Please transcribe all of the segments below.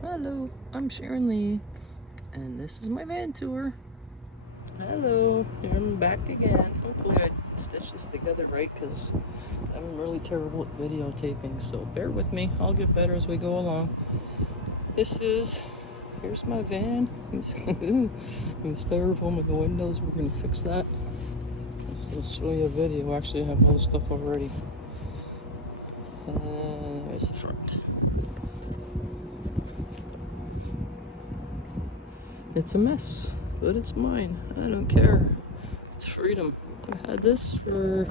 Hello, I'm Sharon Lee, and this is my van tour. Hello, here I'm back again. Hopefully I stitched this together right, because I'm really terrible at videotaping, so bear with me. I'll get better as we go along. Here's my van. It's styrofoam with the windows. We're going to fix that. Let's show you a video. Actually, I have all the stuff already. There's the front. It's a mess, but it's mine. I don't care. It's freedom. I had this for...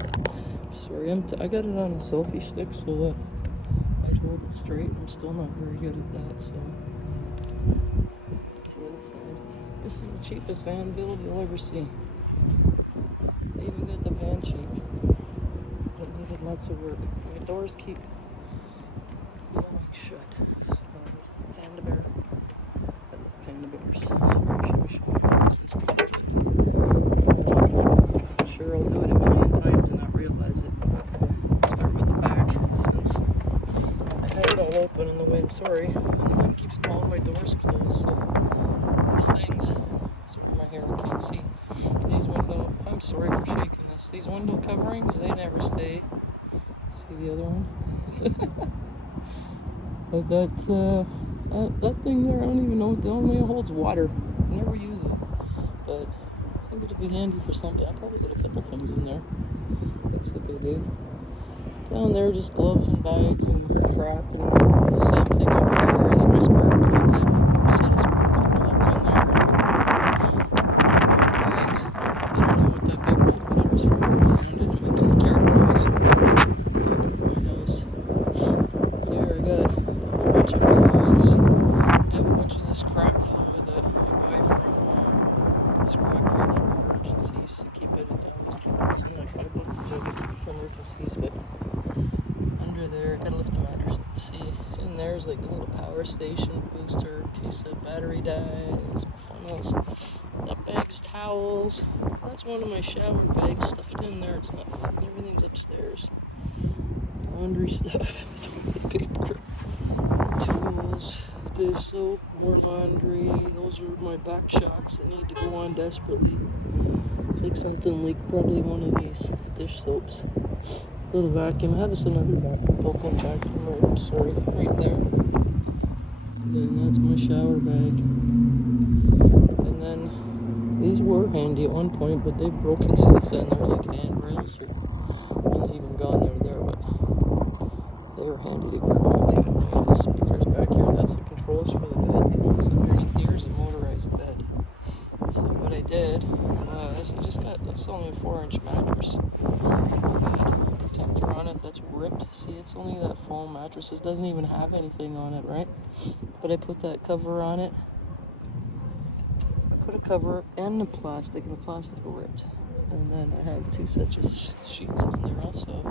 Sorry, I got it on a selfie stick so that I'd hold it straight. I'm still not very good at that, so... Let's see inside. This is the cheapest van build you'll ever see. They even got the van cheap. But it needed lots of work. My doors keep blowing shut. So, panda bear. I love panda bears. Sorry, should I show you? This is called. I'm sure I'll do it a million times and not realize it. Start with the back, since I have it all open in the wind. Sorry, and the wind keeps blowing my doors closed. So these things, sorry, my hair, I can't see. I'm sorry for shaking this. These window coverings, they never stay. See the other one? But that thing there, I don't even know. It only holds water. I never use it, but I think it'd be handy for something. I probably got a couple things in there. Looks like I do. Down there, just gloves and bags and crap, and the same thing over there. And there's spark plugs. I have a set of spark plugs in there. Bags. I don't know what that big bolt cutter's for. I found it in my backyard when I was back at my house. Here I got a bunch of fluids. I have a bunch of this crap fluid that I buy from Scrap Yard for emergencies to keep it. I always keep it. It's only like $5 a jug to keep it for emergencies, but under there, gotta lift the mattress up. You see, in there's like a little power station booster in case the battery dies. Funnels. That bag's towels. That's one of my shower bags stuffed in there. It's not. Everything's upstairs. Laundry stuff, toilet paper, tools, dish soap, more laundry. Those are my back shocks that need to go on desperately. It's like something leaked, probably one of these dish soaps. Little vacuum. I have this another vacuum vacuum right there. And that's my shower bag. And then these were handy at one point, but they've broken since then. They're like handrails, or one's even gone there, but they were handy to grab onto. The speakers back here, that's the controls for the bed, because this underneath here is a motorized bed. So what I did was I just got, it's only a 4-inch mattress with a protector on it that's ripped. See, it's only that foam mattress. This doesn't even have anything on it, right? But I put that cover on it. I put a cover and the plastic ripped. And then I have 2 sets of sheets on there also.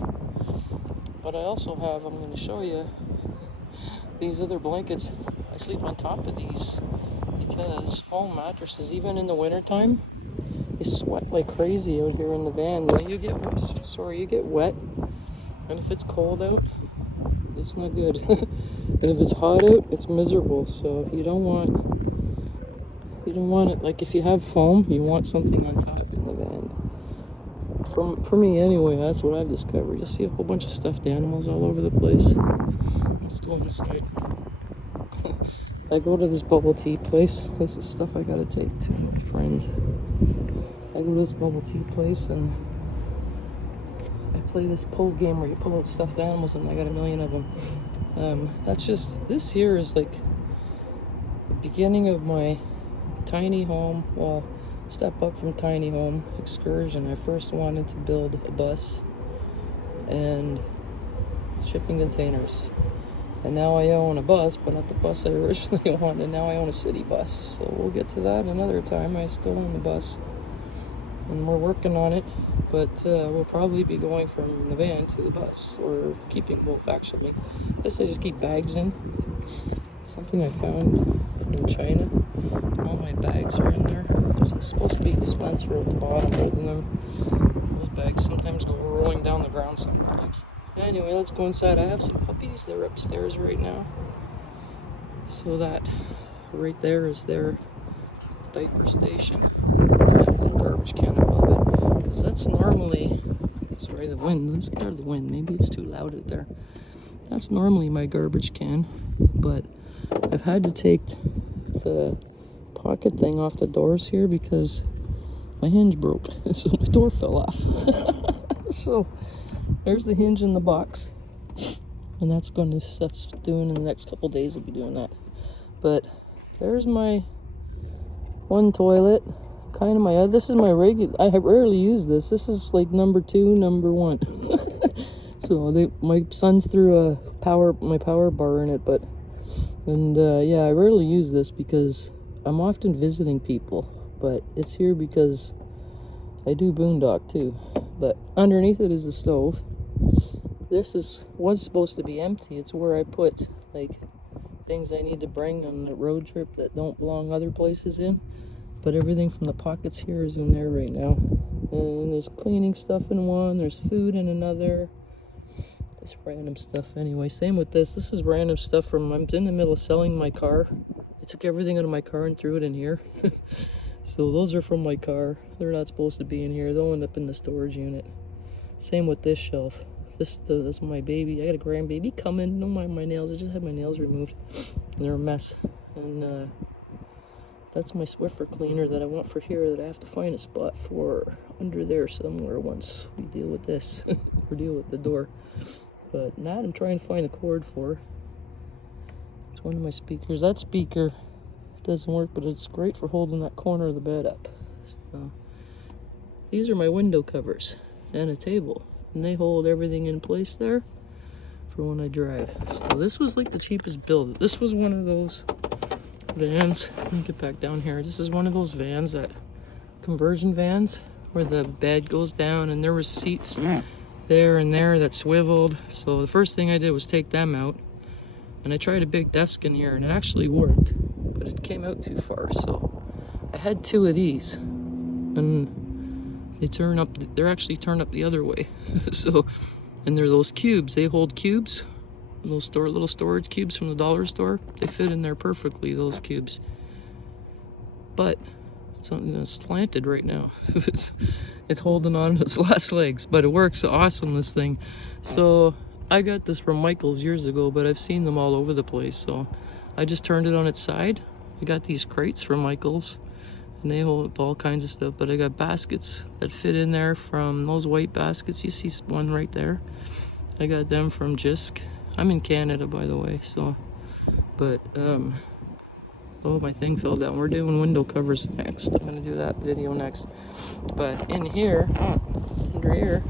But I also have, I'm going to show you, these other blankets. I sleep on top of these because foam mattresses, even in the wintertime, you sweat like crazy out here in the van. You get wet, and if it's cold out, it's not good. And if it's hot out, it's miserable. So you don't want it. Like if you have foam, you want something on top in the van. For me anyway, that's what I've discovered. You'll see a whole bunch of stuffed animals all over the place. Let's go inside. I go to this bubble tea place. This is stuff I gotta take to my friend. I go to this bubble tea place and I play this pull game where you pull out stuffed animals, and I got a million of them. This here is like the beginning of my tiny home, step up from tiny home excursion. I first wanted to build a bus and shipping containers. And now I own a bus, but not the bus I originally wanted. Now I own a city bus. So we'll get to that another time. I still own the bus. And we're working on it. But we'll probably be going from the van to the bus. Or keeping both, actually. This I just keep bags in. It's something I found in China. All my bags are in there. There's supposed to be a dispenser at the bottom holding them. Those bags sometimes go rolling down the ground sometimes. Anyway, let's go inside. I have some puppies. They're upstairs right now. So that right there is their diaper station. I have the garbage can above it, because that's normally, sorry, the wind, let's get out of the wind, maybe it's too loud out there. That's normally my garbage can, but I've had to take the pocket thing off the doors here because my hinge broke, so my door fell off. So there's the hinge in the box, and that's doing in the next couple days. We'll be doing that. But there's my one toilet, kind of my other. This is my regular. I rarely use this. This is like number 2, number 1. So my son's threw my power bar in it, yeah, I rarely use this because I'm often visiting people, but it's here because I do boondock too. But underneath it is the stove. This was supposed to be empty. It's where I put like things I need to bring on the road trip that don't belong other places in. But everything from the pockets here is in there right now. And there's cleaning stuff in one, there's food in another. It's random stuff anyway. Same with this. This is random stuff from, I'm in the middle of selling my car. I took everything out of my car and threw it in here. So those are from my car. They're not supposed to be in here. They'll end up in the storage unit. Same with this shelf. This is my baby. I got a grandbaby coming. Don't mind my nails. I just had my nails removed. They're a mess. And that's my Swiffer cleaner that I want for here that I have to find a spot for under there somewhere once we deal with this. Or deal with the door. But that I'm trying to find a cord for. It's one of my speakers. That speaker doesn't work, but it's great for holding that corner of the bed up. So these are my window covers and a table, and they hold everything in place there for when I drive. So this was like the cheapest build. This was one of those vans. Let me get back down here. This is one of those vans, that conversion vans, where the bed goes down and there was seats there and there that swiveled. So the first thing I did was take them out, and I tried a big desk in here, and it actually worked, but it came out too far. So I had 2 of these, and they're actually turned up the other way. So, and they're those cubes. They hold cubes, those little storage cubes from the dollar store. They fit in there perfectly, those cubes. But something that's slanted right now. It's holding on its last legs, but it works awesome, this thing. So I got this from Michael's years ago, but I've seen them all over the place, so I just turned it on its side. I got these crates from Michael's, and they hold all kinds of stuff, but I got baskets that fit in there from those white baskets. You see one right there. I got them from Jisk. I'm in Canada, by the way, so, but oh, my thing fell down. We're doing window covers next. I'm gonna do that video next. But in here, under here,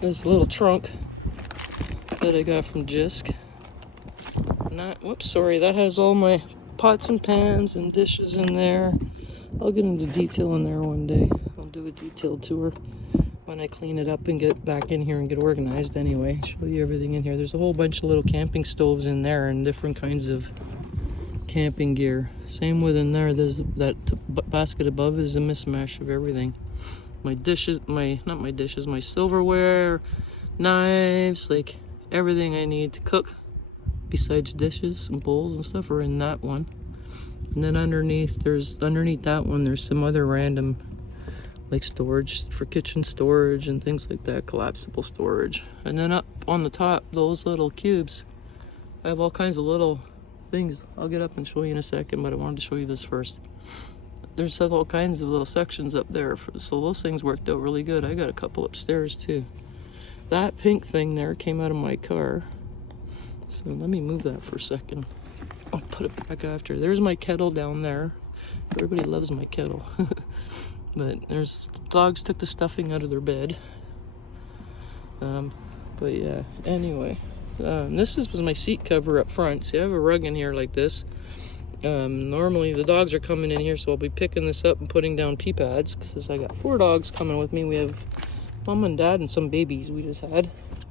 this little trunk that I got from Jisk. That has all my pots and pans and dishes in there. I'll get into detail in there one day. I'll do a detailed tour when I clean it up and get back in here and get organized anyway. Show you everything in here. There's a whole bunch of little camping stoves in there and different kinds of camping gear. Same with in there. There's that basket above is a mismatch of everything. My dishes, my silverware, knives, like everything I need to cook besides dishes and bowls and stuff are in that one. And then underneath that one there's some other random like storage for kitchen storage and things like that, collapsible storage. And then up on the top, those little cubes, I have all kinds of little things. I'll get up and show you in a second, but I wanted to show you this first. There's all kinds of little sections up there, so those things worked out really good. I got a couple upstairs too. That pink thing there came out of my car, so let me move that for a second. I'll put it back after. There's my kettle down there. Everybody loves my kettle. But dogs took the stuffing out of their bed. But yeah, anyway. This was my seat cover up front. See, I have a rug in here like this. Normally the dogs are coming in here, so I'll be picking this up and putting down pee pads, because I got 4 dogs coming with me. We have mom and dad and some babies we just had.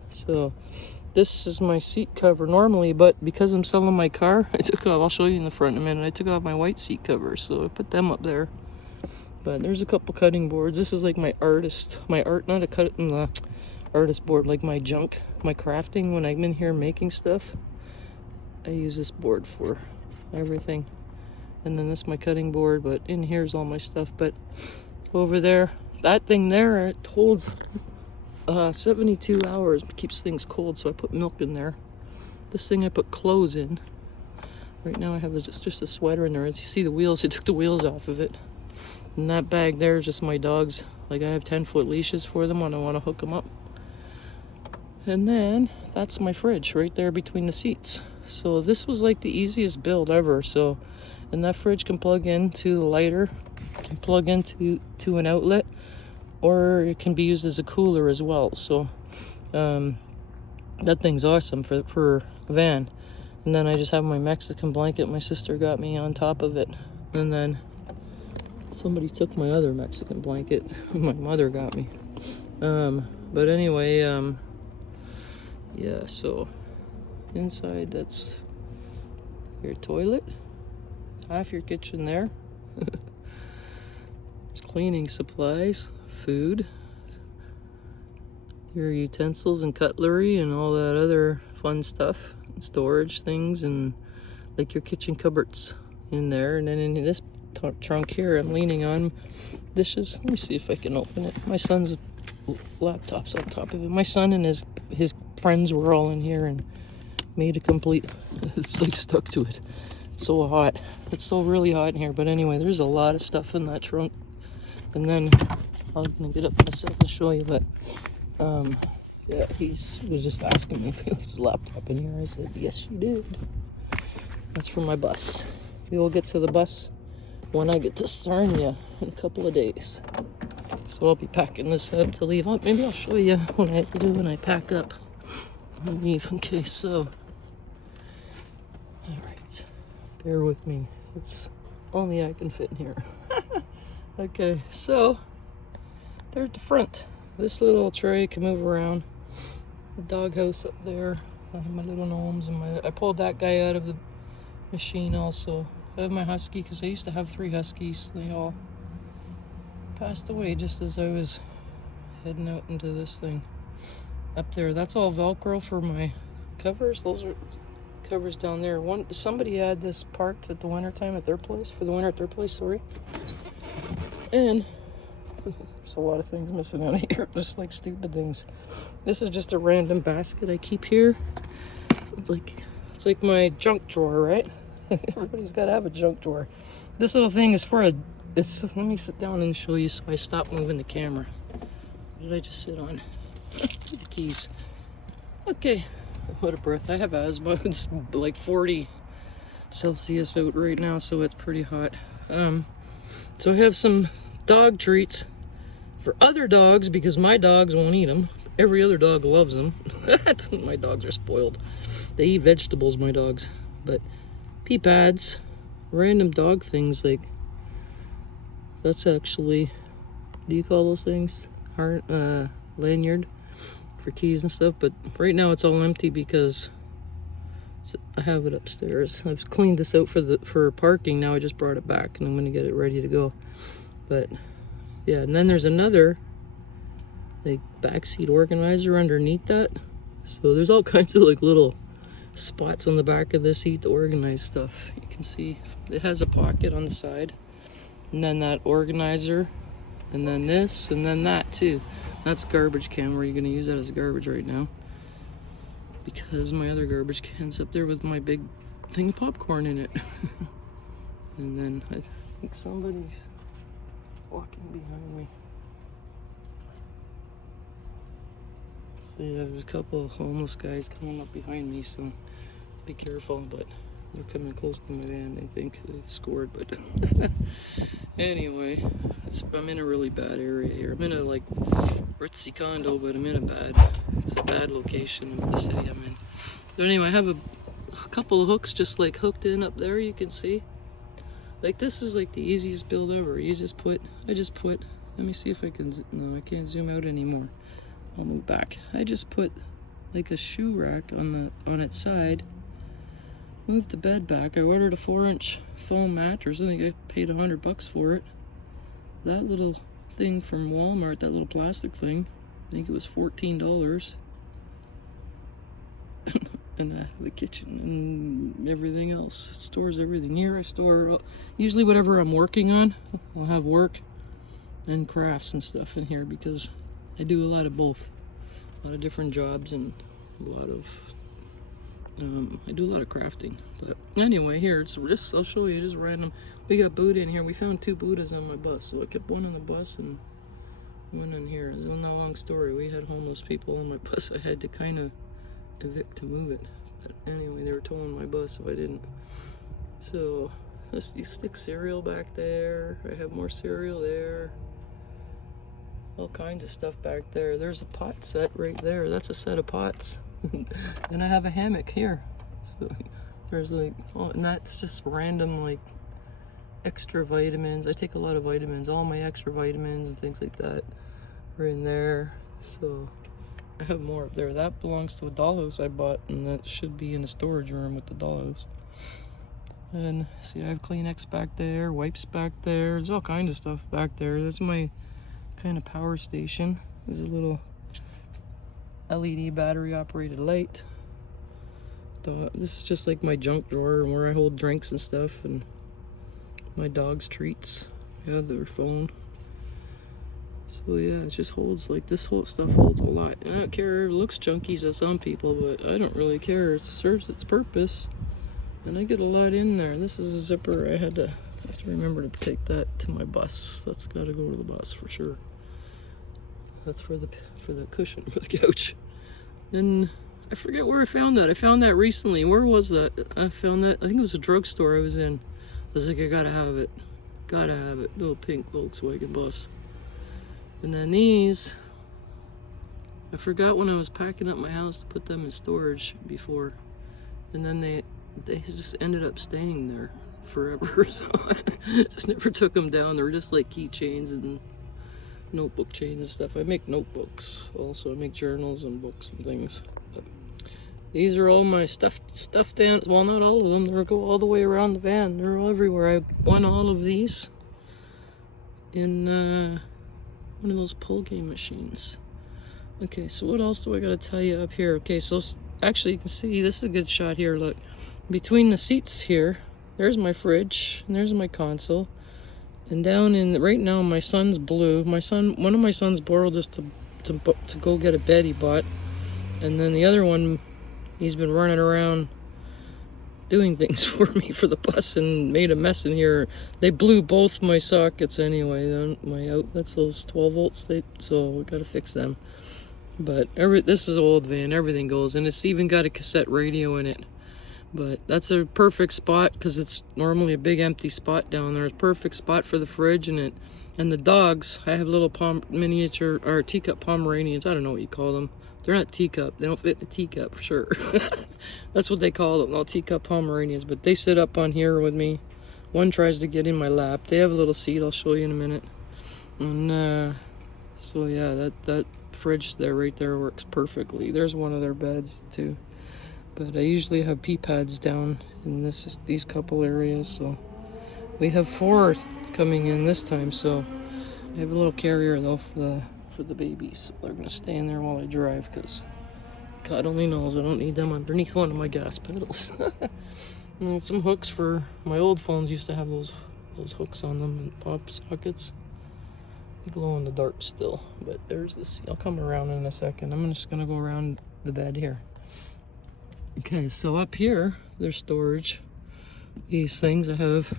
So this is my seat cover normally, but because I'm selling my car, I took off, I'll show you in the front in a minute, I took off my white seat covers, so I put them up there. But there's a couple cutting boards. This is like my artist board, like my junk, my crafting when I'm in here making stuff. I use this board for everything. And then this is my cutting board, but in here's all my stuff. But over there, that thing there, it holds 72 hours, keeps things cold, so I put milk in there. This thing I put clothes in. Right now I have just a sweater in there. As you see the wheels, I took the wheels off of it. And that bag there is just my dogs. Like, I have 10-foot leashes for them when I want to hook them up. And then that's my fridge right there between the seats. So this was like the easiest build ever. So, and that fridge can plug into the lighter, can plug into an outlet, or it can be used as a cooler as well. So that thing's awesome for a van. And then I just have my Mexican blanket my sister got me on top of it. And then somebody took my other Mexican blanket my mother got me. But anyway, yeah, so inside that's your toilet, half your kitchen there. There's cleaning supplies, food, your utensils and cutlery and all that other fun stuff, storage things, and like your kitchen cupboards in there. And then in this trunk here I'm leaning on dishes. Let me see if I can open it. My son's laptop's on top of it. My son and his friends were all in here and made a complete, it's like stuck to it. It's so hot. It's so really hot in here. But anyway, there's a lot of stuff in that trunk. And then I'm gonna get up myself and show you, but yeah, he was just asking me if he left his laptop in here. I said, yes, you did. That's for my bus. We will get to the bus when I get to Sarnia in a couple of days. So I'll be packing this up to leave. Maybe I'll show you what I do when I pack up and leave. Okay, so, all right, bear with me. It's only I can fit in here. Okay, so there's the front. This little tray can move around. The doghouse up there. I have my little gnomes and I pulled that guy out of the machine also. I have my husky because I used to have 3 huskies. They all passed away just as I was heading out into this thing. Up there, that's all Velcro for my covers. Those are covers down there. Somebody had this parked at the winter time at their place, for the winter at their place, sorry. And there's a lot of things missing out of here, just like stupid things. This is just a random basket I keep here. So it's like my junk drawer, right? Everybody's got to have a junk drawer. This little thing is for let me sit down and show you so I stop moving the camera. What did I just sit on? The keys. Okay, what a breath. I have asthma. It's like 40 Celsius out right now, so it's pretty hot. So I have some dog treats for other dogs because my dogs won't eat them. Every other dog loves them. My dogs are spoiled. They eat vegetables, my dogs. But pee pads, random dog things like, that's actually, what do you call those things? Lanyard for keys and stuff. But right now it's all empty because I have it upstairs. I've cleaned this out for parking. Now I just brought it back and I'm gonna get it ready to go. But yeah, and then there's another like backseat organizer underneath that. So there's all kinds of like little spots on the back of the seat to organize stuff. You can see it has a pocket on the side, and then that organizer, and then this, and then that too. That's garbage can. Where you're gonna use that as garbage right now because my other garbage can's up there with my big thing of popcorn in it. And then I think somebody's walking behind me. So yeah, there's a couple of homeless guys coming up behind me, so be careful, but they're coming close to my van. I think they've scored, but anyway, I'm in a really bad area here. I'm in a like ritzy condo, but it's a bad location of the city I'm in. But anyway, I have a couple of hooks just like hooked in up there, you can see. Like this is like the easiest build ever. I just put, let me see if I can, no, I can't zoom out anymore. I'll move back. I just put like a shoe rack on its side, moved the bed back. I ordered a 4-inch foam mattress. I think I paid $100 for it. That little thing from Walmart, that little plastic thing, I think it was $14. and the kitchen and everything else. It stores everything. Here I store usually whatever I'm working on. I'll have work and crafts and stuff in here because I do a lot of both. A lot of different jobs and a lot of I do a lot of crafting. But anyway, here it's just, I'll show you just random. We got Buddha in here. We found 2 Buddhas on my bus, so I kept one on the bus and one in here. It's a long story. We had homeless people on my bus. I had to kind of evict to move it. But anyway, they were towing my bus if I didn't. So you stick cereal back there. I have more cereal there. All kinds of stuff back there. There's a pot set right there. That's a set of pots. And I have a hammock here. So there's like, oh, and that's just random like extra vitamins. I take a lot of vitamins. All my extra vitamins and things like that are in there. So I have more up there. That belongs to a dollhouse I bought, and that should be in a storage room with the dollhouse. And see, I have Kleenex back there, wipes back there. There's all kinds of stuff back there. That's my kind of power station. There's a little LED battery operated light. This is just like my junk drawer where I hold drinks and stuff, and my dog's treats. Yeah, their phone. So yeah, it just holds, like, this whole stuff holds a lot. And I don't care, it looks junky to some people, but I don't really care. It serves its purpose. And I get a lot in there. This is a zipper. I have to remember to take that to my bus. That's got to go to the bus for sure. That's for the cushion, for the couch. Then I forget where I found that. I found that recently. Where was that? I found that, I think it was a drugstore I was in. I was like, I gotta have it. Gotta have it. Little pink Volkswagen bus. And then these, I forgot when I was packing up my house to put them in storage before. And then they just ended up staying there forever. So I just never took them down. They were just like keychains and notebook chains and stuff. I make notebooks. Also, I make journals and books and things. But these are all my stuffed down. Well, not all of them. They go all the way around the van. They're all everywhere. I won all of these in one of those pull game machines. Okay, so what else do I gotta tell you up here? Okay, so actually you can see, this is a good shot here. Look, between the seats here, there's my fridge and there's my console. And down in, right now my son's blue. One of my sons borrowed this to go get a bed he bought. And then the other one, he's been running around doing things for me for the bus and made a mess in here. They blew both my sockets anyway. That's those 12 volts. So we gotta fix them. But this is an old van. Everything goes, and it's even got a cassette radio in it. But that's a perfect spot because it's normally a big empty spot down there. It's a perfect spot for the fridge and the dogs. I have little miniature or teacup Pomeranians. I don't know what you call them. They're not teacup. They don't fit in a teacup for sure. That's what they call them, all teacup Pomeranians. But they sit up on here with me. One tries to get in my lap. They have a little seat. I'll show you in a minute. And so yeah, that fridge there, right there, works perfectly. There's one of their beds too. But I usually have pee pads down in these couple areas. So we have 4 coming in this time. So I have a little carrier though for the babies. They're gonna stay in there while I drive because God only knows I don't need them underneath one of my gas pedals. And some hooks for my old phones used to have those hooks on them and pop sockets. They glow in the dark still, but there's this. I'll come around in a second. I'm just gonna go around the bed here. Okay, so up here there's storage. These things I have,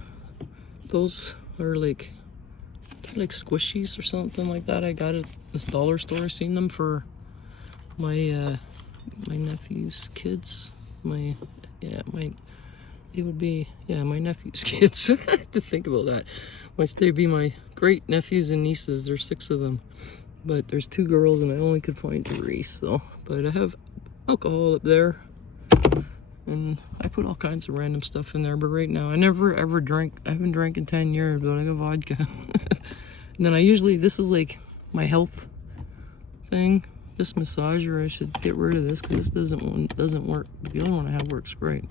those are like squishies or something like that. I got it at this dollar store. I've seen them for my my nephew's kids. My nephew's kids. I have to think about that. They'd be my great nephews and nieces. There's 6 of them, but there's 2 girls and I only could find 3. So, but I have alcohol up there, and I put all kinds of random stuff in there. But right now, I never ever drink. I haven't drank in 10 years, but I got vodka. And then this is like my health thing. This massager, I should get rid of this because this doesn't work. But the other one I have works great.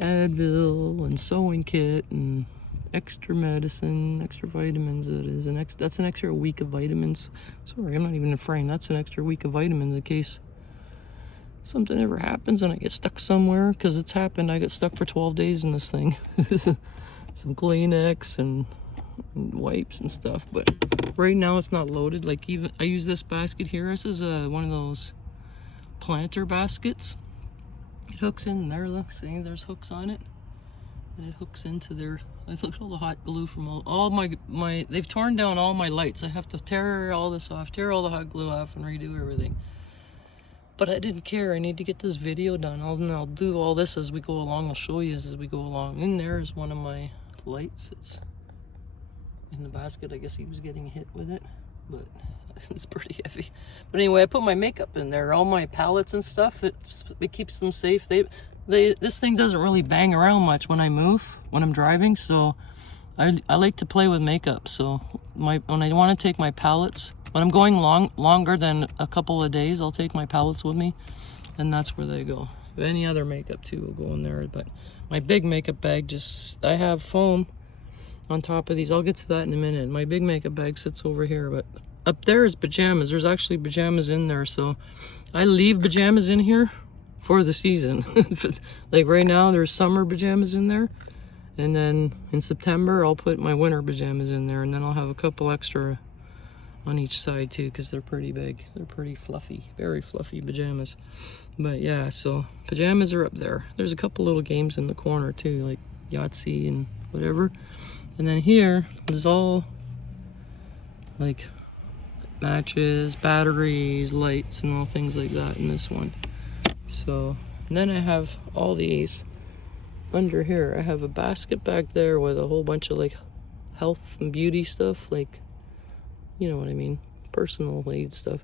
Advil and sewing kit and extra medicine, extra vitamins. That's an extra week of vitamins. Sorry, I'm not even in a frame. That's an extra week of vitamins in case something ever happens and I get stuck somewhere, because it's happened. I got stuck for 12 days in this thing. Some Kleenex and wipes and stuff, but right now it's not loaded. Like, even I use this basket here. This is one of those planter baskets. It hooks in there. Look, see, there's hooks on it, and it hooks into there. Look at all the hot glue from all my they've torn down all my lights. I have to tear all this off, tear all the hot glue off, and redo everything. But I didn't care. I need to get this video done. I'll do all this as we go along. I'll show you as we go along. In there is one of my lights. It's in the basket. I guess he was getting hit with it, but it's pretty heavy. But anyway, I put my makeup in there, all my palettes and stuff. It keeps them safe. This thing doesn't really bang around much when I move, when I'm driving, so I like to play with makeup. So when I want to take my palettes, when I'm going longer than a couple of days, I'll take my palettes with me, and that's where they go. If any other makeup too will go in there, but my big makeup bag, I have foam on top of these. I'll get to that in a minute. My big makeup bag sits over here, but up there is pajamas. There's actually pajamas in there, so I leave pajamas in here for the season. Like right now, there's summer pajamas in there, and then in September I'll put my winter pajamas in there, and then I'll have a couple extra on each side too, because they're pretty big. They're pretty fluffy, very fluffy pajamas. But yeah, so pajamas are up there. There's a couple little games in the corner too, like Yahtzee and whatever. And then here is all like matches, batteries, lights, and all things like that in this one. So, and then I have all these under here. I have a basket back there with a whole bunch of like health and beauty stuff, like, you know what I mean, personal aid stuff.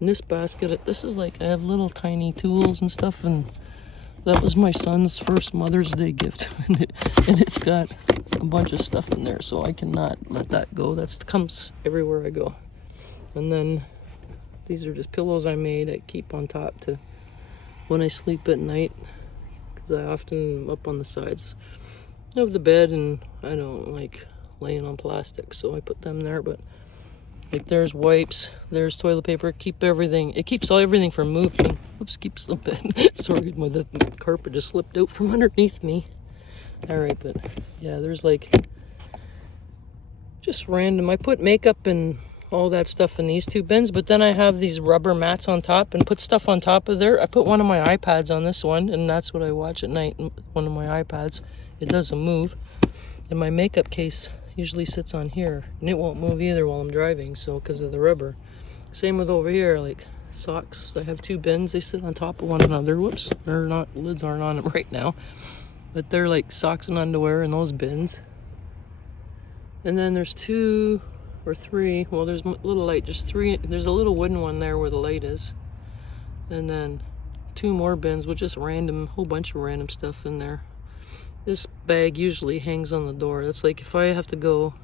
And this basket, this is like, I have little tiny tools and stuff, and that was my son's first Mother's Day gift. And it's got a bunch of stuff in there, so I cannot let that go. That comes everywhere I go. And then these are just pillows I made. I keep on top to when I sleep at night, because I often am up on the sides of the bed, and I don't like laying on plastic, so I put them there. But like, there's wipes, there's toilet paper. Keep everything. It keeps everything from moving. Oops, keep slipping. Sorry, the carpet just slipped out from underneath me. All right, but yeah, there's like just random. I put makeup and all that stuff in these two bins, but then I have these rubber mats on top and put stuff on top of there. I put one of my iPads on this one, and that's what I watch at night. One of my iPads. It doesn't move. And my makeup case usually sits on here, and it won't move either while I'm driving, so because of the rubber. Same with over here, like socks. I have two bins. They sit on top of one another. Whoops, they're not, lids aren't on them right now, but they're like socks and underwear in those bins. And then there's two or three, well, there's a little light, there's three, there's a little wooden one there where the light is, and then two more bins with just random, whole bunch of random stuff in there. This bag usually hangs on the door. That's like if I have to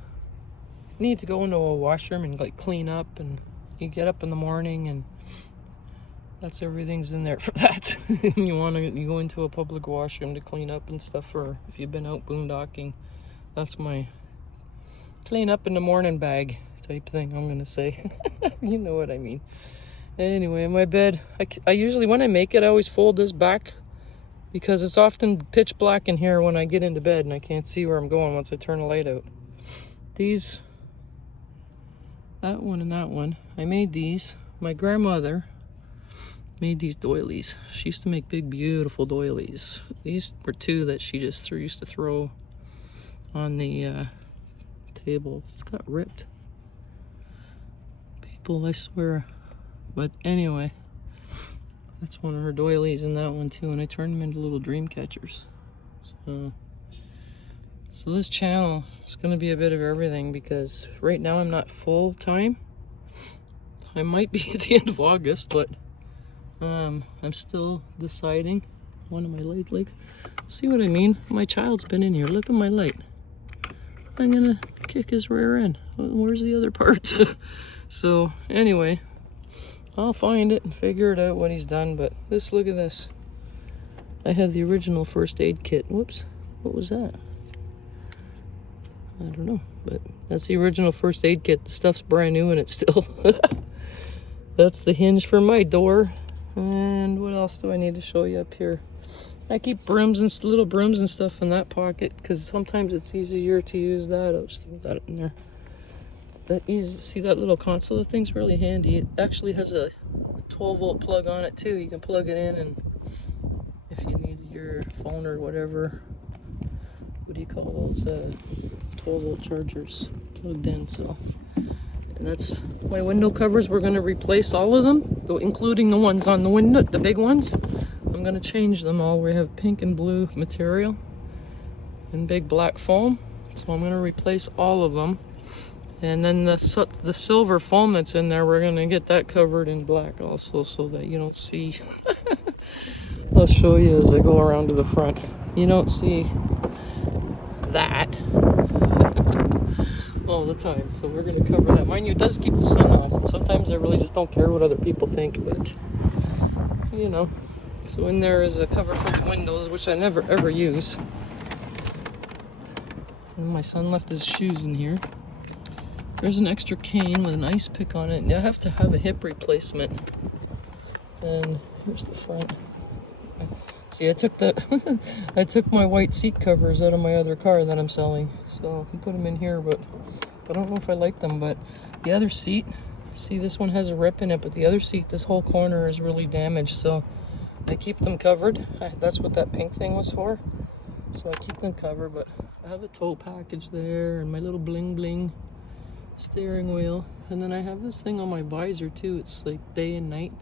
need to go into a washroom and like clean up, and you get up in the morning, and that's everything's in there for that. You go into a public washroom to clean up and stuff, or if you've been out boondocking, that's my clean up in the morning bag type thing, I'm gonna say. You know what I mean. Anyway, my bed, I usually, when I make it, I always fold this back, because it's often pitch black in here when I get into bed, and I can't see where I'm going once I turn the light out. These, that one and that one, I made these. My grandmother made these doilies. She used to make big, beautiful doilies. These were two that she just used to throw on the table. It's got ripped. People, I swear. But anyway, that's one of her doilies, and that one too, and I turned them into little dream catchers. So this channel is going to be a bit of everything, because right now I'm not full time. I might be at the end of August, but I'm still deciding. One of my light legs. See what I mean? My child's been in here. Look at my light. I'm gonna kick his rear end. Where's the other part? So anyway, I'll find it and figure it out what he's done. But look at this. I have the original first aid kit. Whoops, what was that? I don't know, but that's the original first aid kit. The stuff's brand new and it's still. That's the hinge for my door. And what else do I need to show you up here? I keep brooms and little brooms and stuff in that pocket because sometimes it's easier to use that. I'll just throw that in there. That easy. See that little console? The thing's really handy. It actually has a 12-volt plug on it too. You can plug it in, and if you need your phone or whatever, what do you call those 12-volt chargers plugged in? So, and that's my window covers. We're going to replace all of them, including the ones on the window, the big ones. I'm going to change them all. We have pink and blue material and big black foam, so I'm going to replace all of them. And then the silver foam that's in there, we're going to get that covered in black also, so that you don't see. I'll show you as I go around to the front. You don't see that all the time, so we're going to cover that. Mind you, it does keep the sun off, and sometimes I really just don't care what other people think, but you know. So in there is a cover for the windows, which I never ever use. And my son left his shoes in here. There's an extra cane with an ice pick on it. And I have to have a hip replacement. And here's the front. See, I took my white seat covers out of my other car that I'm selling. So I put them in here, but I don't know if I like them. But the other seat, see, this one has a rip in it, but the other seat, this whole corner is really damaged. So I keep them covered. That's what that pink thing was for. So I keep them covered, but I have a tow package there and my little bling bling steering wheel, and then I have this thing on my visor too. It's like day and night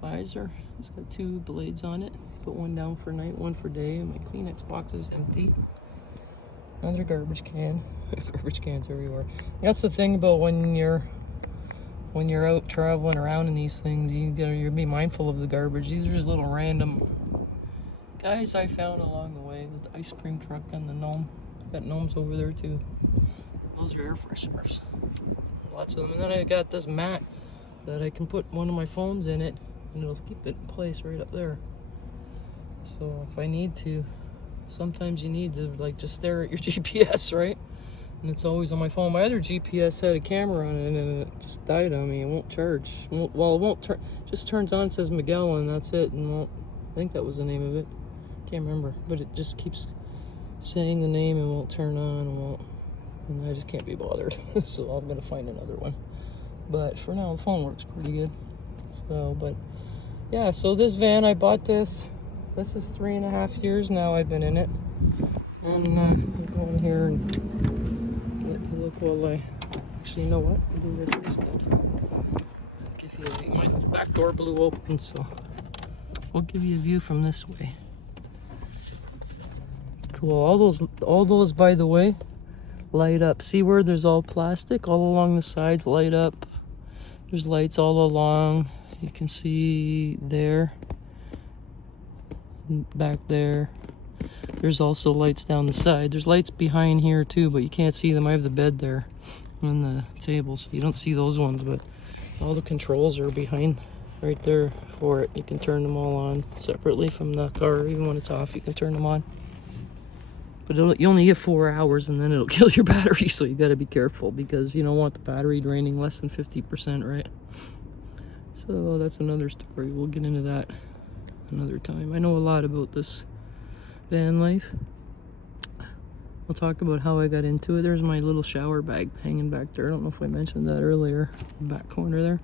visor. It's got two blades on it. Put one down for night, one for day. And my Kleenex box is empty. Another garbage can. Garbage cans everywhere. That's the thing about when you're out traveling around in these things, you be mindful of the garbage. These are just little random guys I found along the way. The ice cream truck and the gnome. Got gnomes over there too. Those are air fresheners. Lots of them. And then I got this mat that I can put one of my phones in it, and it'll keep it in place right up there. So if I need to, sometimes you need to like just stare at your GPS, right? And it's always on my phone. My other GPS had a camera on it, and it just died on me. It won't charge. Well, it won't turn. Just turns on, says Miguel, and that's it. And won't. I think that was the name of it. Can't remember. But it just keeps saying the name and won't turn on and won't. And I just can't be bothered. So I'm gonna find another one. But for now, the phone works pretty good. So, but yeah. So this van, I bought this. This is 3.5 years now I've been in it. And I'll go in here and let you look while I... Actually, you know what? I'll do this instead. I'll give you a view. My back door blew open, so we'll give you a view from this way. It's cool. All those, by the way, light up. See where there's all plastic? All along the sides light up. There's lights all along. You can see there. Back there. There's also lights down the side. There's lights behind here too, but you can't see them. I have the bed there on the table, so you don't see those ones, but all the controls are behind right there for it. You can turn them all on separately from the car. Even when it's off, you can turn them on. But you only get 4 hours, and then it'll kill your battery, so you got to be careful because you don't want the battery draining less than 50%, right? So that's another story. We'll get into that another time. I know a lot about this van life. I'll talk about how I got into it. There's my little shower bag hanging back there. I don't know if I mentioned that earlier. Back corner there.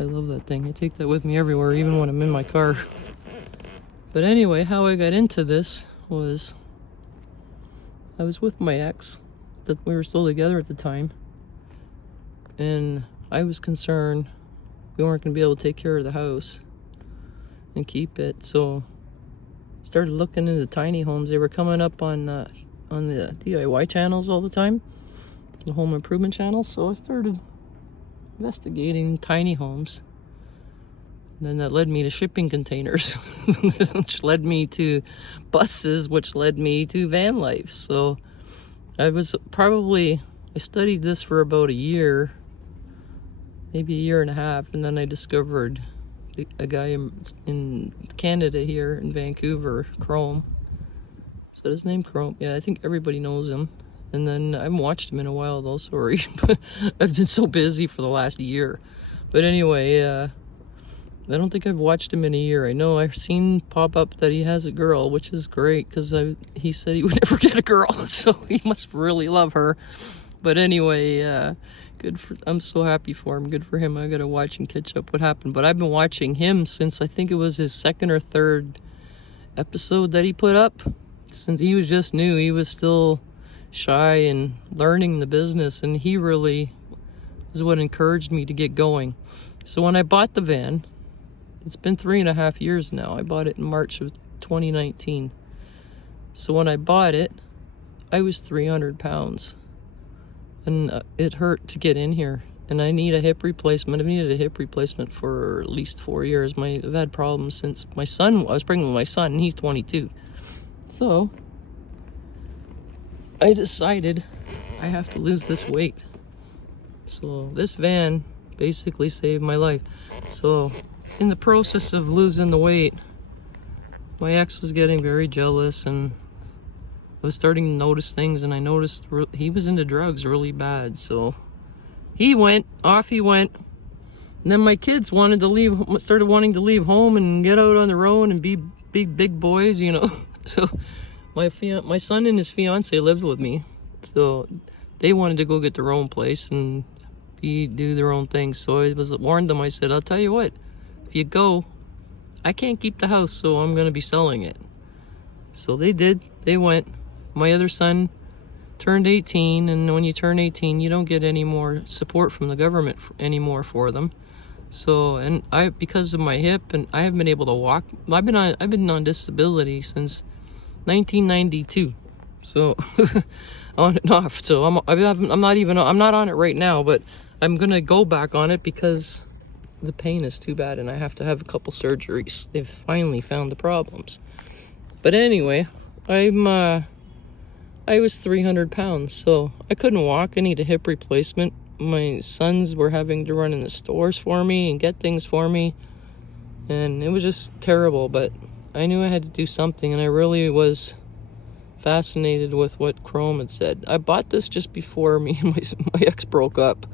I love that thing. I take that with me everywhere, even when I'm in my car. But anyway, how I got into this was I was with my ex. That we were still together at the time. And I was concerned we weren't going to be able to take care of the house and keep it, so started looking into tiny homes. They were coming up on the DIY channels all the time, the home improvement channels. So I started investigating tiny homes. And then that led me to shipping containers, which led me to buses, which led me to van life. So I studied this for about a year, maybe a year and a half, and then I discovered a guy in Canada here in Vancouver, Chrome. Is that his name, Chrome? Yeah, I think everybody knows him. And then I haven't watched him in a while though, sorry. But I've been so busy for the last year. But anyway, I don't think I've watched him in a year. I know I've seen pop up that he has a girl, which is great because he said he would never get a girl, so he must really love her. But anyway, I'm so happy for him. Good for him. I gotta watch and catch up what happened. But I've been watching him since I think it was his second or third episode that he put up. Since he was just new, he was still shy and learning the business, and he really is what encouraged me to get going. So when I bought the van, it's been 3.5 years now. I bought it in March of 2019. So when I bought it, I was 300 pounds. And it hurt to get in here. And I need a hip replacement. I've needed a hip replacement for at least 4 years. I've had problems since I was pregnant with my son, and he's 22. So I decided I have to lose this weight. So this van basically saved my life. So in the process of losing the weight, my ex was getting very jealous, and I was starting to notice things, and I noticed he was into drugs really bad. So off he went. And then my kids started wanting to leave home and get out on their own and be big boys, you know. So my son and his fiance lived with me. So they wanted to go get their own place and do their own thing. So I warned them. I said, I'll tell you what, if you go, I can't keep the house, so I'm going to be selling it. So they did. They went. My other son turned 18, and when you turn 18, you don't get any more support from the government anymore for them. So, and because of my hip, and I haven't been able to walk. I've been on disability since 1992. So on and off. So I'm not on it right now, but I'm gonna go back on it because the pain is too bad, and I have to have a couple surgeries. They've finally found the problems. But anyway, I was 300 pounds, so I couldn't walk. I need a hip replacement. My sons were having to run in the stores for me and get things for me, and it was just terrible. But I knew I had to do something, and I really was fascinated with what Chrome had said. I bought this just before me and my ex broke up,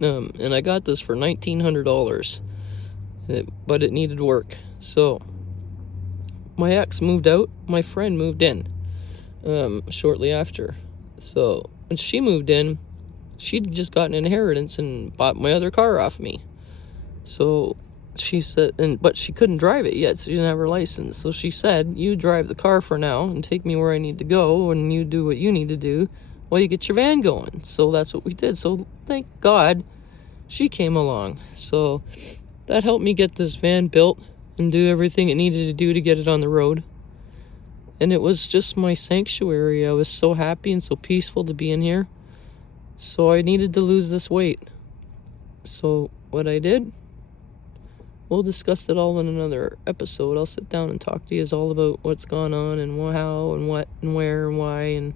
and I got this for $1,900, but it needed work. So my ex moved out, my friend moved in shortly after. So when she moved in, she'd just got an inheritance and bought my other car off me. So she said, but she couldn't drive it yet, so she didn't have her license. So she said, you drive the car for now and take me where I need to go, and you do what you need to do while you get your van going. So that's what we did. So thank God she came along. So that helped me get this van built and do everything it needed to do to get it on the road. And it was just my sanctuary. I was so happy and so peaceful to be in here. So I needed to lose this weight. So what I did, we'll discuss it all in another episode. I'll sit down and talk to you all about what's gone on and how and what and where and why and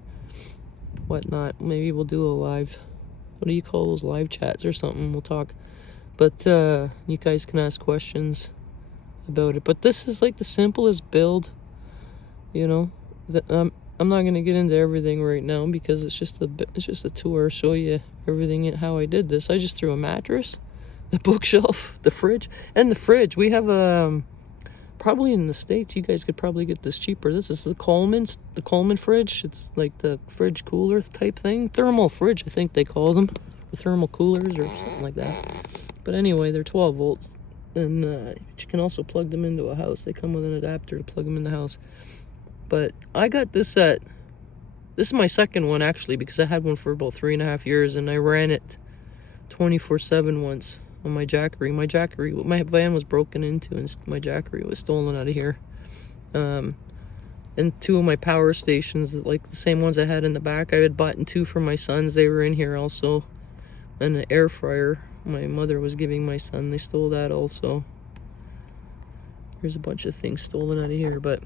whatnot. Maybe we'll do a live, what do you call those, live chats or something. We'll talk. But you guys can ask questions about it. But this is like the simplest build. You know, I'm not gonna get into everything right now because it's just a tour, show you everything how I did this. I just threw a mattress, the bookshelf, the fridge, and the fridge. We have probably in the States, you guys could probably get this cheaper. This is the Coleman fridge. It's like the fridge cooler type thing, thermal fridge, I think they call them, the thermal coolers or something like that. But anyway, they're 12 volts, and you can also plug them into a house. They come with an adapter to plug them in the house. But I got this this is my second one actually, because I had one for about 3.5 years, and I ran it 24/7 once on my Jackery. My van was broken into, and my Jackery was stolen out of here. And 2 of my power stations, like the same ones I had in the back, I had bought 2 for my sons. They were in here also. And an air fryer my mother was giving my son. They stole that also. There's a bunch of things stolen out of here, but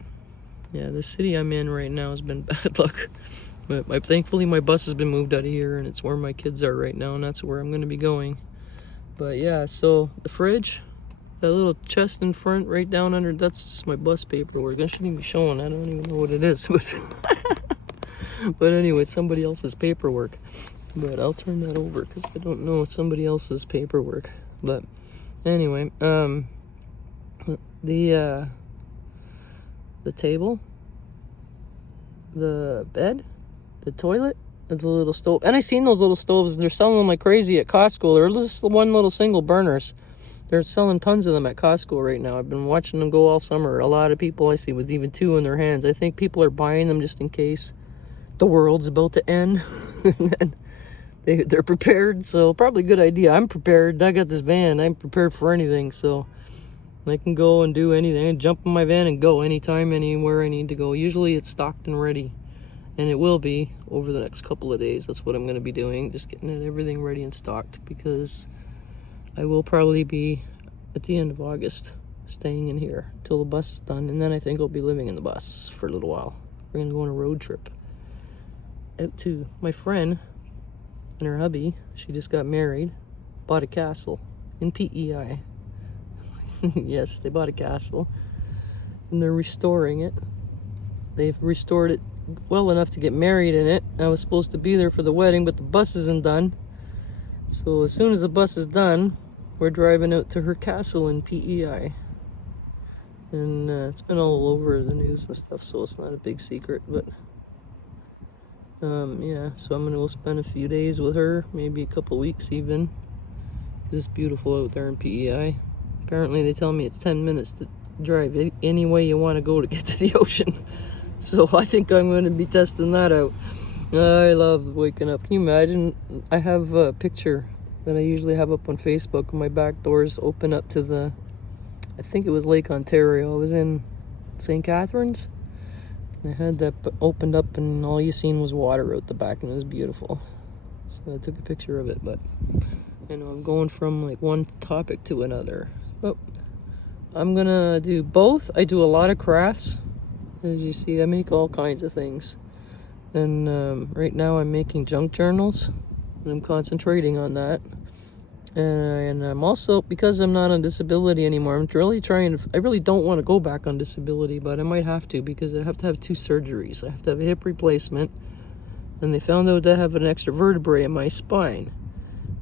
yeah, the city I'm in right now has been bad luck. But thankfully my bus has been moved out of here, and it's where my kids are right now, and that's where I'm going to be going. But yeah, so the fridge, that little chest in front right down under, that's just my bus paperwork. I shouldn't even be showing, I don't even know what it is. But anyway, it's somebody else's paperwork. But I'll turn that over because I don't know, it's somebody else's paperwork. But anyway, the table, the bed, the toilet, the little stove. And I seen those little stoves. They're selling them like crazy at Costco. They're just one little single burners. They're selling tons of them at Costco right now. I've been watching them go all summer. A lot of people I see with even 2 in their hands. I think people are buying them just in case the world's about to end. And they're prepared, so probably a good idea. I'm prepared. I got this van. I'm prepared for anything, so I can go and do anything. I can jump in my van and go anytime, anywhere I need to go. Usually it's stocked and ready, and it will be over the next couple of days. That's what I'm going to be doing, just getting everything ready and stocked, because I will probably be, at the end of August, staying in here till the bus is done, and then I think I'll be living in the bus for a little while. We're going to go on a road trip out to my friend and her hubby. She just got married, bought a castle in PEI. Yes, they bought a castle, and they're restoring it. They've restored it well enough to get married in it. I was supposed to be there for the wedding, but the bus isn't done. So as soon as the bus is done, we're driving out to her castle in PEI. And it's been all over the news and stuff, so it's not a big secret. But yeah, so I'm gonna go spend a few days with her, maybe a couple weeks even. It's beautiful out there in PEI. Apparently they tell me it's 10 minutes to drive any way you want to go to get to the ocean. So I think I'm going to be testing that out. I love waking up. Can you imagine? I have a picture that I usually have up on Facebook. My back doors open up to the, I think it was Lake Ontario. I was in St. Catharines. And I had that opened up, and all you seen was water out the back, and it was beautiful. So I took a picture of it, but you know, I'm going from like one topic to another. But I'm gonna do both. I do a lot of crafts. As you see, I make all kinds of things. And right now I'm making junk journals, and I'm concentrating on that. And I'm also, because I'm not on disability anymore, I'm really trying to, I really don't want to go back on disability, but I might have to, because I have to have 2 surgeries. I have to have a hip replacement, and they found out I have an extra vertebrae in my spine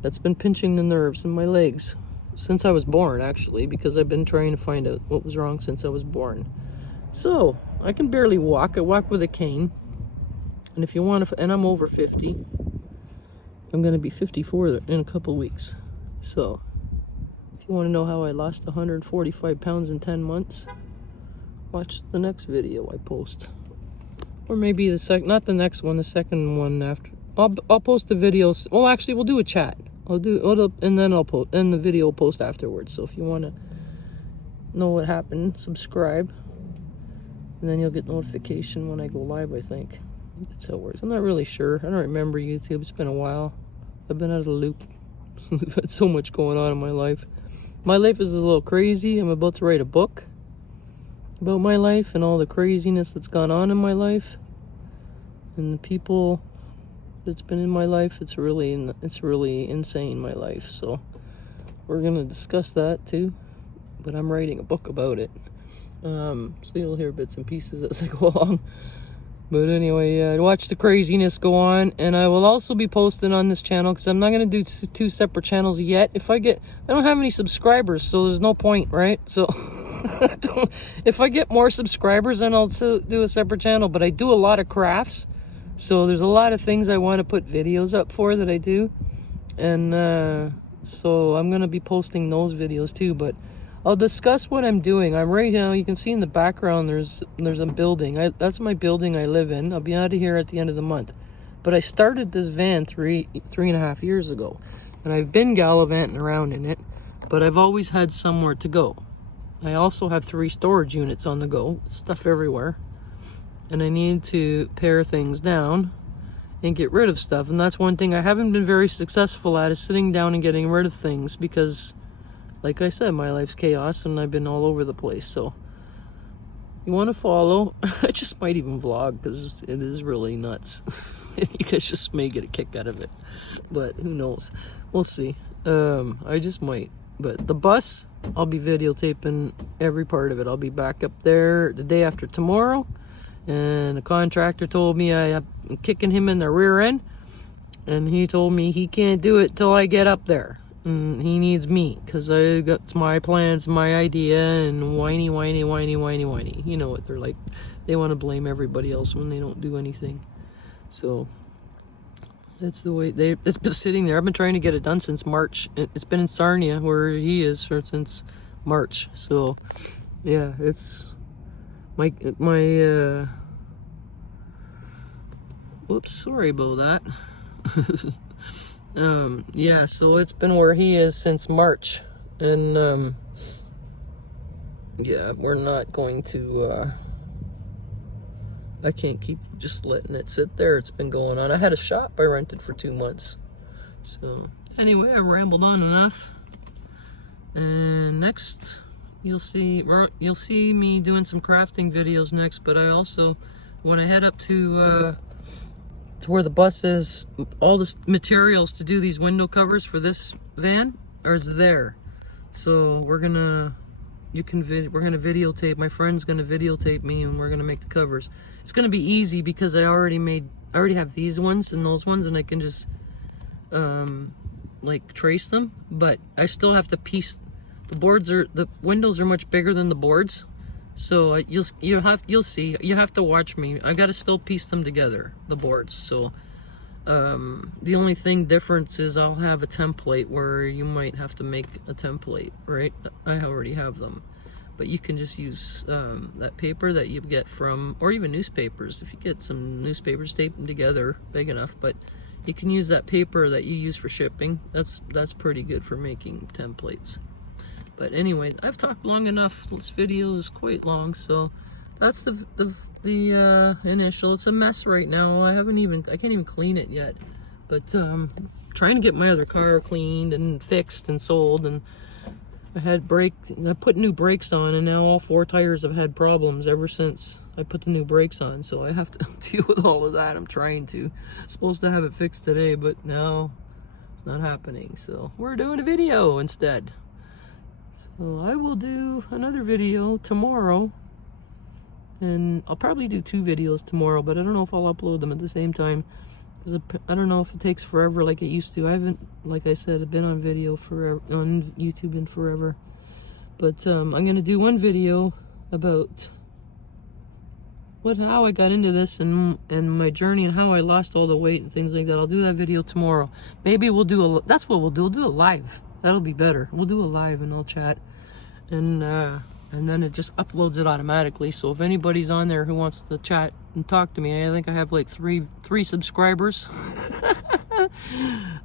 that's been pinching the nerves in my legs since I was born, actually, because I've been trying to find out what was wrong since I was born. So I can barely walk. I walk with a cane. And if you want to, and I'm over 50. I'm going to be 54 in a couple weeks. So if you want to know how I lost 145 pounds in 10 months, watch the next video I post. Or maybe not the next one, the second one after. I'll post the videos. Well, actually, we'll do a chat. And then I'll post, and the video will post afterwards. So if you want to know what happened, subscribe, and then you'll get notification when I go live, I think. That's how it works. I'm not really sure. I don't remember YouTube. It's been a while. I've been out of the loop. I've had so much going on in my life. My life is a little crazy. I'm about to write a book about my life and all the craziness that's gone on in my life, and the people that's been in my life. It's really insane, my life. So we're gonna discuss that too, but I'm writing a book about it. So you'll hear bits and pieces as I go along. But anyway, watch the craziness go on, and I will also be posting on this channel, because I'm not going to do 2 separate channels yet. I don't have any subscribers, so there's no point, right? So if I get more subscribers, then I'll do a separate channel. But I do a lot of crafts, so there's a lot of things I want to put videos up for that I do, and so I'm going to be posting those videos too. But I'll discuss what I'm doing. I'm right now, you can see in the background, there's a building. That's my building I live in. I'll be out of here at the end of the month. But I started this van three and a half years ago, and I've been gallivanting around in it, but I've always had somewhere to go. I also have 3 storage units on the go, stuff everywhere, and I need to pare things down and get rid of stuff. And that's one thing I haven't been very successful at, is sitting down and getting rid of things, because like I said, my life's chaos, and I've been all over the place. So you want to follow. I just might even vlog, because it is really nuts. You guys just may get a kick out of it, but who knows? We'll see. I just might. But the bus, I'll be videotaping every part of it. I'll be back up there the day after tomorrow, and the contractor told me I'm kicking him in the rear end, and he told me he can't do it till I get up there. And he needs me, because I got my plans, my idea, and whiny. You know what they're like. They want to blame everybody else when they don't do anything. So that's the way it's been sitting there. I've been trying to get it done since March. It's been in Sarnia, where he is, since March. So yeah, it's my whoops, sorry about that. Yeah, so it's been where he is since March, and yeah, we're not going to I can't keep just letting it sit there. It's been going on. I had a shop I rented for 2 months. So anyway, I rambled on enough. And next, you'll see me doing some crafting videos next. But I also, when I head up to where the bus is, all the materials to do these window covers for this van is there. So we're gonna videotape. My friend's gonna videotape me, and we're gonna make the covers. It's gonna be easy because I already have these ones and those ones, and I can just like trace them. But I still have to piece. The windows are much bigger than the boards, so you'll see. You have to watch me. I gotta still piece them together, the boards. So the only difference is I'll have a template where you might have to make a template, right? I already have them, but you can just use that paper that you get from, or even newspapers. If you get some newspapers, tape them together big enough, but you can use that paper that you use for shipping. That's pretty good for making templates. But anyway, I've talked long enough. This video is quite long, so that's the initial. It's a mess right now. I can't even clean it yet. But trying to get my other car cleaned and fixed and sold, and I put new brakes on, and now all 4 tires have had problems ever since I put the new brakes on. So I have to deal with all of that. I'm supposed to have it fixed today, but now it's not happening. So we're doing a video instead. So I will do another video tomorrow, and I'll probably do 2 videos tomorrow, but I don't know if I'll upload them at the same time, because I don't know if it takes forever like it used to. I haven't, like I said, I've been on video forever, on YouTube in forever. But I'm gonna do one video about how I got into this and my journey and how I lost all the weight and things like that. I'll do that video tomorrow. Maybe that's what we'll do. We'll do a live. That'll be better. We'll do a live and I'll chat, and then it just uploads it automatically. So if anybody's on there who wants to chat and talk to me, I think I have like three subscribers.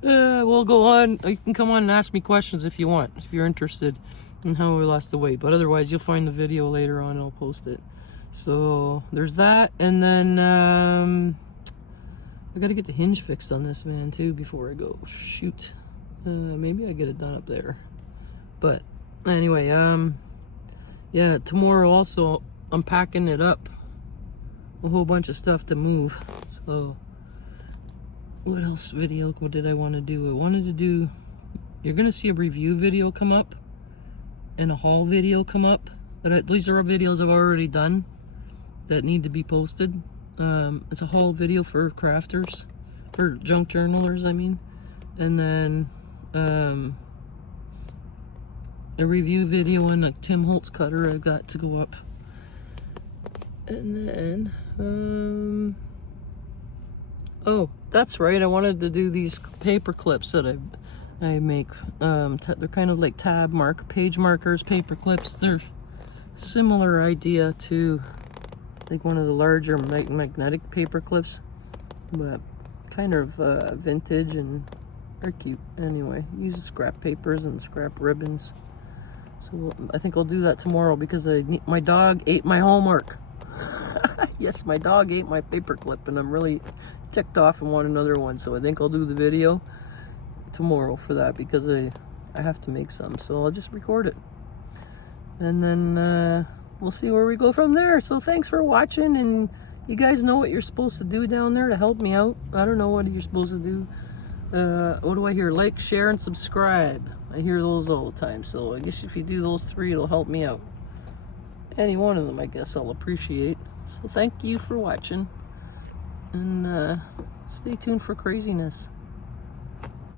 We'll go on. You can come on and ask me questions if you want, if you're interested in how I lost the weight. But otherwise, you'll find the video later on and I'll post it. So there's that, and then I gotta get the hinge fixed on this van too before I go. Shoot. Maybe I get it done up there. But anyway, yeah, tomorrow also I'm packing it up. A whole bunch of stuff to move. So what else what did I want to do? I wanted to do, you're gonna see a review video come up and a haul video come up. These are videos I've already done that need to be posted. It's a haul video for crafters, for junk journalers, I mean. And then a review video on a Tim Holtz cutter I've got to go up. And then oh, that's right, I wanted to do these paper clips that I make. They're kind of like page markers, paper clips. They're similar idea to like one of the larger magnetic paper clips, but kind of vintage, and they're cute. Anyway, use scrap papers and scrap ribbons. So I think I'll do that tomorrow because my dog ate my homework. Yes, my dog ate my paper clip, and I'm really ticked off and want another one. So I think I'll do the video tomorrow for that, because I have to make some. So I'll just record it, and then we'll see where we go from there. So thanks for watching, and you guys know what you're supposed to do down there to help me out. I don't know what you're supposed to do. What do I hear? Like, share, and subscribe. I hear those all the time, so I guess if you do those 3, it'll help me out. Any one of them, I guess I'll appreciate. So thank you for watching, and stay tuned for craziness.